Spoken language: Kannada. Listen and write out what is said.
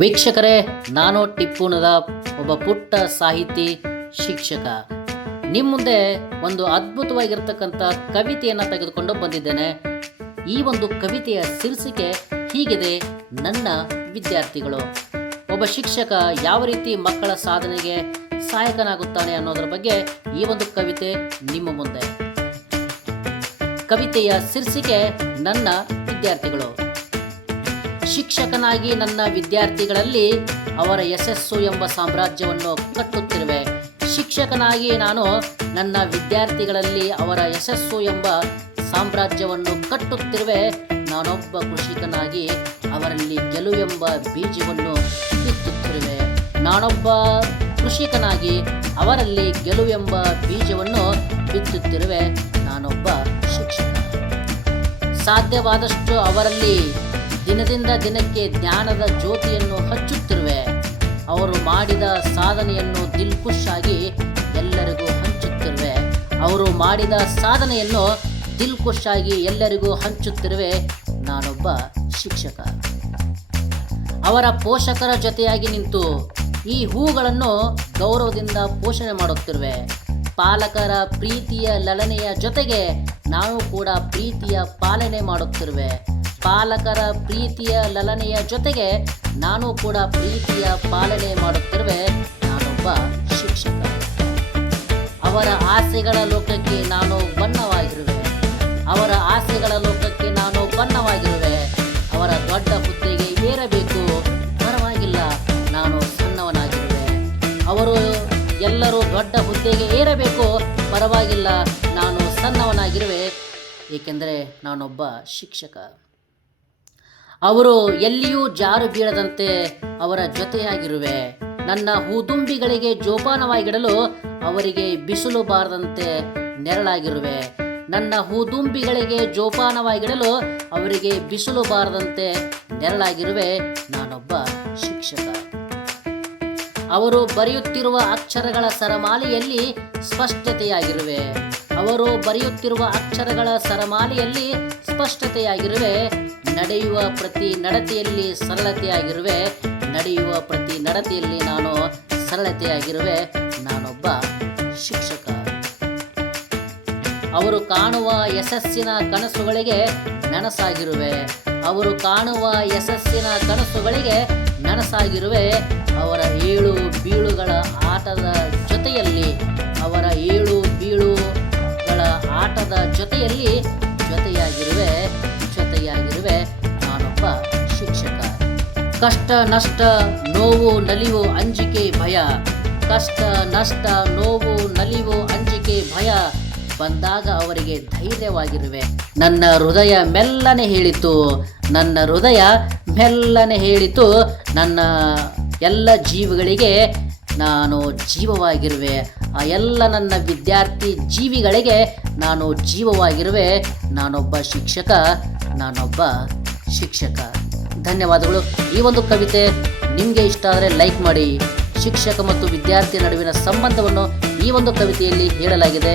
ವೀಕ್ಷಕರೇ, ನಾನು ಟಿಪ್ಪು ನದಾಫ್, ಒಬ್ಬ ಪುಟ್ಟ ಸಾಹಿತಿ ಶಿಕ್ಷಕ. ನಿಮ್ಮ ಮುಂದೆ ಒಂದು ಅದ್ಭುತವಾಗಿರ್ತಕ್ಕಂಥ ಕವಿತೆಯನ್ನು ತೆಗೆದುಕೊಂಡು ಬಂದಿದ್ದೇನೆ. ಈ ಒಂದು ಕವಿತೆಯ ಶೀರ್ಷಿಕೆ ಹೀಗಿದೆ: ನನ್ನ ವಿದ್ಯಾರ್ಥಿಗಳು. ಒಬ್ಬ ಶಿಕ್ಷಕ ಯಾವ ರೀತಿ ಮಕ್ಕಳ ಸಾಧನೆಗೆ ಸಹಾಯಕನಾಗುತ್ತಾನೆ ಅನ್ನೋದರ ಬಗ್ಗೆ ಈ ಒಂದು ಕವಿತೆ ನಿಮ್ಮ ಮುಂದೆ. ಕವಿತೆಯ ಶೀರ್ಷಿಕೆ ನನ್ನ ವಿದ್ಯಾರ್ಥಿಗಳು. ಶಿಕ್ಷಕನಾಗಿ ನನ್ನ ವಿದ್ಯಾರ್ಥಿಗಳಲ್ಲಿ ಅವರ ಯಶಸ್ಸು ಎಂಬ ಸಾಮ್ರಾಜ್ಯವನ್ನು ಕಟ್ಟುತ್ತಿರುವೆ. ಶಿಕ್ಷಕನಾಗಿ ನಾನು ನನ್ನ ವಿದ್ಯಾರ್ಥಿಗಳಲ್ಲಿ ಅವರ ಯಶಸ್ಸು ಎಂಬ ಸಾಮ್ರಾಜ್ಯವನ್ನು ಕಟ್ಟುತ್ತಿರುವೆ. ನಾನೊಬ್ಬ ಕೃಷಿಕನಾಗಿ ಅವರಲ್ಲಿ ಗೆಲುವೆಂಬ ಬೀಜವನ್ನು ಬಿತ್ತುತ್ತಿರುವೆ. ನಾನೊಬ್ಬ ಕೃಷಿಕನಾಗಿ ಅವರಲ್ಲಿ ಗೆಲುವೆಂಬ ಬೀಜವನ್ನು ಬಿತ್ತುತ್ತಿರುವೆ. ನಾನೊಬ್ಬ ಶಿಕ್ಷಕ. ಸಾಧ್ಯವಾದಷ್ಟು ಅವರಲ್ಲಿ ದಿನದಿಂದ ದಿನಕ್ಕೆ ಜ್ಞಾನದ ಜ್ಯೋತಿಯನ್ನು ಹಚ್ಚುತ್ತಿರುವೆ. ಅವರು ಮಾಡಿದ ಸಾಧನೆಯನ್ನು ದಿಲ್ಖುಷಾಗಿ ಎಲ್ಲರಿಗೂ ಹಂಚುತ್ತಿರುವೆ. ಅವರು ಮಾಡಿದ ಸಾಧನೆಯನ್ನು ದಿಲ್ಖುಷಾಗಿ ಎಲ್ಲರಿಗೂ ಹಂಚುತ್ತಿರುವೆ. ನಾನೊಬ್ಬ ಶಿಕ್ಷಕ. ಅವರ ಪೋಷಕರ ಜೊತೆಯಾಗಿ ನಿಂತು ಈ ಹೂಗಳನ್ನು ಗೌರವದಿಂದ ಪೋಷಣೆ ಮಾಡುತ್ತಿರುವೆ. ಪಾಲಕರ ಪ್ರೀತಿಯ ಲಲನೆಯ ಜೊತೆಗೆ ನಾವು ಕೂಡ ಪ್ರೀತಿಯ ಪಾಲನೆ ಮಾಡುತ್ತಿರುವೆ. ಪಾಲಕರ ಪ್ರೀತಿಯ ಲಲನೆಯ ಜೊತೆಗೆ ನಾನು ಕೂಡ ಪ್ರೀತಿಯ ಪಾಲನೆ ಮಾಡುತ್ತಿರುವೆ. ನಾನೊಬ್ಬ ಶಿಕ್ಷಕ. ಅವರ ಆಸೆಗಳ ಲೋಕಕ್ಕೆ ನಾನು ಬಣ್ಣವಾಗಿರುವೆ. ಅವರ ಆಸೆಗಳ ಲೋಕಕ್ಕೆ ನಾನು ಬಣ್ಣವಾಗಿರುವೆ. ಅವರ ದೊಡ್ಡ ಹುದ್ದೆಗೆ ಏರಬೇಕು, ಪರವಾಗಿಲ್ಲ, ನಾನು ಸಣ್ಣವನಾಗಿರುವೆ. ಅವರು ಎಲ್ಲರೂ ದೊಡ್ಡ ಹುದ್ದೆಗೆ ಏರಬೇಕು, ಪರವಾಗಿಲ್ಲ, ನಾನು ಸಣ್ಣವನಾಗಿರುವೆ, ಏಕೆಂದರೆ ನಾನೊಬ್ಬ ಶಿಕ್ಷಕ. ಅವರು ಎಲ್ಲಿಯೂ ಜಾರು ಬೀಳದಂತೆ ಅವರ ಜೊತೆಯಾಗಿರುವೆ. ನನ್ನ ಹೂದುಂಬಿಗಳಿಗೆ ಜೋಪಾನವಾಗಿಡಲು ಅವರಿಗೆ ಬಿಸಿಲು ಬಾರದಂತೆ ನೆರಳಾಗಿರುವೆ. ನನ್ನ ಹೂದುಂಬಿಗಳಿಗೆ ಜೋಪಾನವಾಗಿಡಲು ಅವರಿಗೆ ಬಿಸಿಲು ಬಾರದಂತೆ ನೆರಳಾಗಿರುವೆ. ನಾನೊಬ್ಬ ಶಿಕ್ಷಕ. ಅವರು ಬರೆಯುತ್ತಿರುವ ಅಕ್ಷರಗಳ ಸರಮಾಲೆಯಲ್ಲಿ ಸ್ಪಷ್ಟತೆಯಾಗಿರುವೆ. ಅವರು ಬರೆಯುತ್ತಿರುವ ಅಕ್ಷರಗಳ ಸರಮಾಲೆಯಲ್ಲಿ ಸ್ಪಷ್ಟತೆಯಾಗಿರುವೆ. ನಡೆಯುವ ಪ್ರತಿ ನಡತೆಯಲ್ಲಿ ಸರಳತೆಯಾಗಿರುವೆ. ನಡೆಯುವ ಪ್ರತಿ ನಡತೆಯಲ್ಲಿ ನಾನು ಸರಳತೆಯಾಗಿರುವೆ. ನಾನೊಬ್ಬ ಶಿಕ್ಷಕ. ಅವರು ಕಾಣುವ ಯಶಸ್ಸಿನ ಕನಸುಗಳಿಗೆ ನನಸಾಗಿರುವೆ. ಅವರು ಕಾಣುವ ಯಶಸ್ಸಿನ ಕನಸುಗಳಿಗೆ ನನಸಾಗಿರುವೆ. ಅವರ ಏಳು ಬೀಳುಗಳ ಆಟದ ಜೊತೆಯಲ್ಲಿ ಅವರ ಏಳು ಬೀಳುಗಳ ಆಟದ ಜೊತೆಯಲ್ಲಿ ಜೊತೆಯಾಗಿರುವೆ. ನಾನೊಬ್ಬ ಶಿಕ್ಷಕ. ಕಷ್ಟ ನಷ್ಟ ನೋವು ನಲಿವು ಅಂಜಿಕೆ ಭಯ. ಕಷ್ಟ ನಷ್ಟ ನೋವು ನಲಿವು ಅಂಜಿಕೆ ಭಯ ಬಂದಾಗ ಅವರಿಗೆ ಧೈರ್ಯವಾಗಿರುವೆ. ನನ್ನ ಹೃದಯ ಮೆಲ್ಲನೆ ಹೇಳಿತು. ನನ್ನ ಹೃದಯ ಮೆಲ್ಲನೆ ಹೇಳಿತು. ನನ್ನ ಎಲ್ಲ ಜೀವಿಗಳಿಗೆ ನಾನು ಜೀವವಾಗಿರುವೆ. ಆ ಎಲ್ಲ ನನ್ನ ವಿದ್ಯಾರ್ಥಿ ಜೀವಿಗಳಿಗೆ ನಾನು ಜೀವವಾಗಿರುವೆ. ನಾನೊಬ್ಬ ಶಿಕ್ಷಕ. ನಾನೊಬ್ಬ ಶಿಕ್ಷಕ. ಧನ್ಯವಾದಗಳು. ಈ ಒಂದು ಕವಿತೆ ನಿಮಗೆ ಇಷ್ಟ ಆದರೆ ಲೈಕ್ ಮಾಡಿ. ಶಿಕ್ಷಕ ಮತ್ತು ವಿದ್ಯಾರ್ಥಿ ನಡುವಿನ ಸಂಬಂಧವನ್ನು ಈ ಒಂದು ಕವಿತೆಯಲ್ಲಿ ಹೇಳಲಾಗಿದೆ.